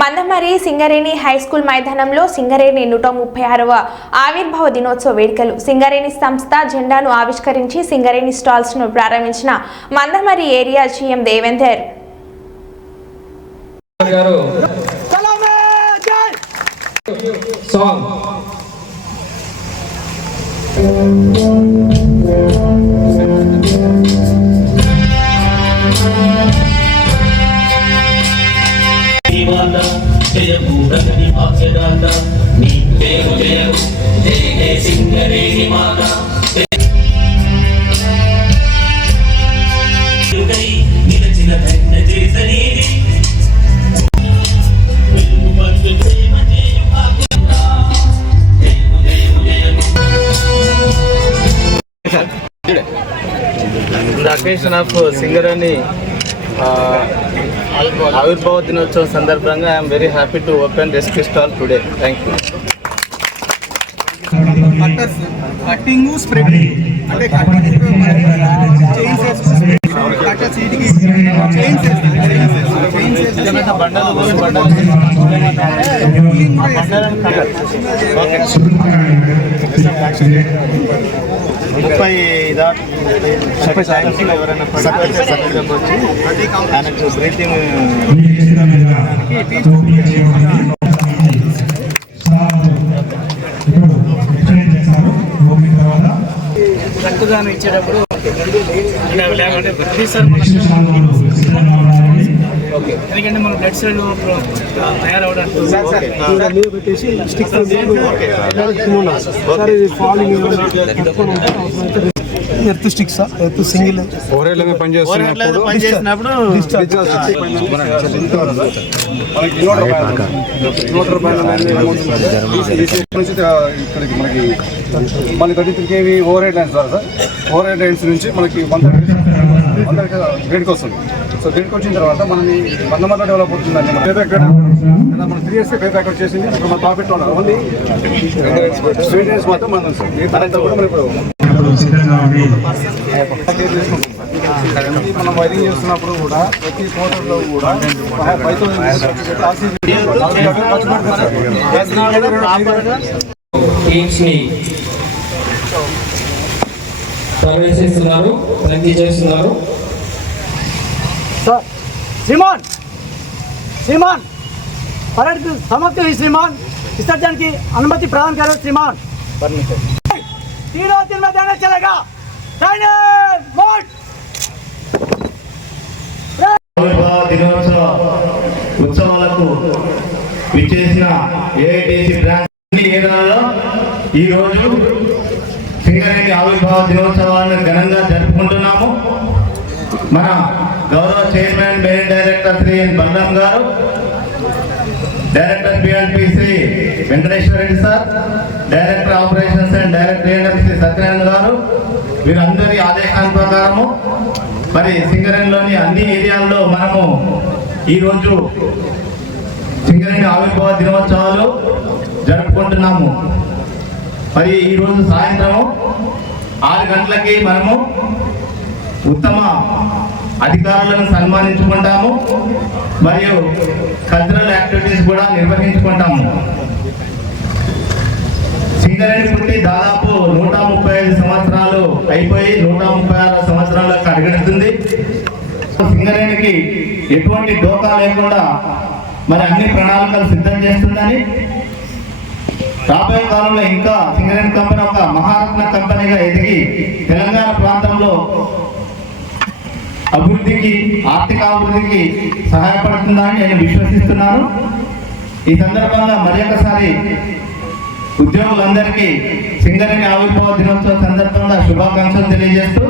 Mandamarri Singareni high school మైదానంలో సింగరేణి నూట ముప్పై ఆరవ ఆవిర్భావ దినోత్సవ వేడుకలు. సింగరేణి సంస్థ జెండాను ఆవిష్కరించి సింగరేణి స్టాల్స్ను ప్రారంభించిన మందమరి ఏరియా జీఎం దేవేందర్. గారు. సాంగ్. జయము భాగ్యదాత నీ జయము జయము. జయ జయ సింగరేణి మాత. నిలచిన ధన్య చేసనేది the occasion of సింగరేణి ఆవిర్భావ దినోత్సవం సందర్భంగా I'm very happy to open rescue stall today thank you cutters cutting spreading అంటే కట్టింగ్ చైన్స్ కట్టర్స్ వీటికి చైన్స్ చైన్స్ బండలు బండలు ముప్పై ముప్పై సాయంత్రం ఎవరైనా వచ్చి ఆయనకు బ్రీతింగ్ రక్తదానం ఇచ్చేటప్పుడు లేకుంటే ప్రతిసారి ఎందుకంటే మన బ్లడ్ సెల్ తయారవడానికి ఎర్త్ స్టిక్స్ ఎర్త్ సింగిల్ నూట రూపాయల నుంచి ఇక్కడికి మనకి మనకి thirty three KV overhead lines sir overhead lines నుంచి మనకి వన్ వన్ గ్రేడ్కి వస్తుంది సో గ్రేడ్కి వచ్చిన తర్వాత మనం వంద మంది డెవలప్ అవుతుందండి మన పే బ్యాక్ మన త్రీ ఇయర్స్ పే బ్యాక్ వచ్చేసింది ఇప్పుడు మన ప్రాఫిట్ ఓన్లీ మాత్రం మనం కూడా ఇప్పుడు మనం వైరింగ్ చేస్తున్నప్పుడు కూడా ప్రతి క్వార్టర్లో కూడా ఫైవ్ ప్రవేశిస్తున్నారు. తనిఖీ చేస్తున్నారు. శ్రీమాన్ శ్రీమాన్ పర్యటన సమర్థి శ్రీమాన్ విసర్జనకి అనుమతి ప్రదానం కాదు శ్రీమాన్. ఉత్సవాలకు విచ్చేసిన ఏఐటిసి బ్రాంచ్ ఈ రోజు సింగరేణి ఆవిర్భావ దినోత్సవాలను ఘనంగా జరుపుకుంటున్నాము. మన గౌరవ chairman main director Shri N Balaram garu director PLP Shri Venkateswara Reddy sir director operations and director ANM Shri Satyanarayana garu వీరందరి ఆదేశాల ప్రకారము మరి సింగరేణిలోని అన్ని ఏరియాల్లో మనము ఈరోజు సింగరేణి ఆవిర్భావ దినోత్సవాలు జరుపుకుంటున్నాము. మరి ఈరోజు సాయంత్రం ఆరు గంటలకి మనము ఉత్తమ అధికారులను సన్మానించుకుంటాము. మరియు కల్చరల్ యాక్టివిటీస్ కూడా నిర్వహించుకుంటాము. సింగరేణి పుట్టి దాదాపు నూట ముప్పై ఐదు సంవత్సరాలు అయిపోయి నూట ముప్పై ఆరు సంవత్సరాలకు అడుగెడుతుంది సింగరేణికి ఎటువంటి డోకా లేకుండా మరి అన్ని ప్రణాళికలు సిద్ధం చేస్తుందని రాబోయే కాలంలో ఇంకా సింగరేణి కంపెనీ ఒక మహారత్న కంపెనీగా ఎదిగి తెలంగాణ ప్రాంతంలో అభివృద్ధికి ఆర్థిక అభివృద్ధికి సహాయపడుతుందని నేను విశ్వసిస్తున్నాను. ఈ సందర్భంగా మరి ఒకసారి ఉద్యోగులందరికీ సింగరేణి ఆవిర్భావ దినోత్సవం సందర్భంగా శుభాకాంక్షలు తెలియజేస్తూ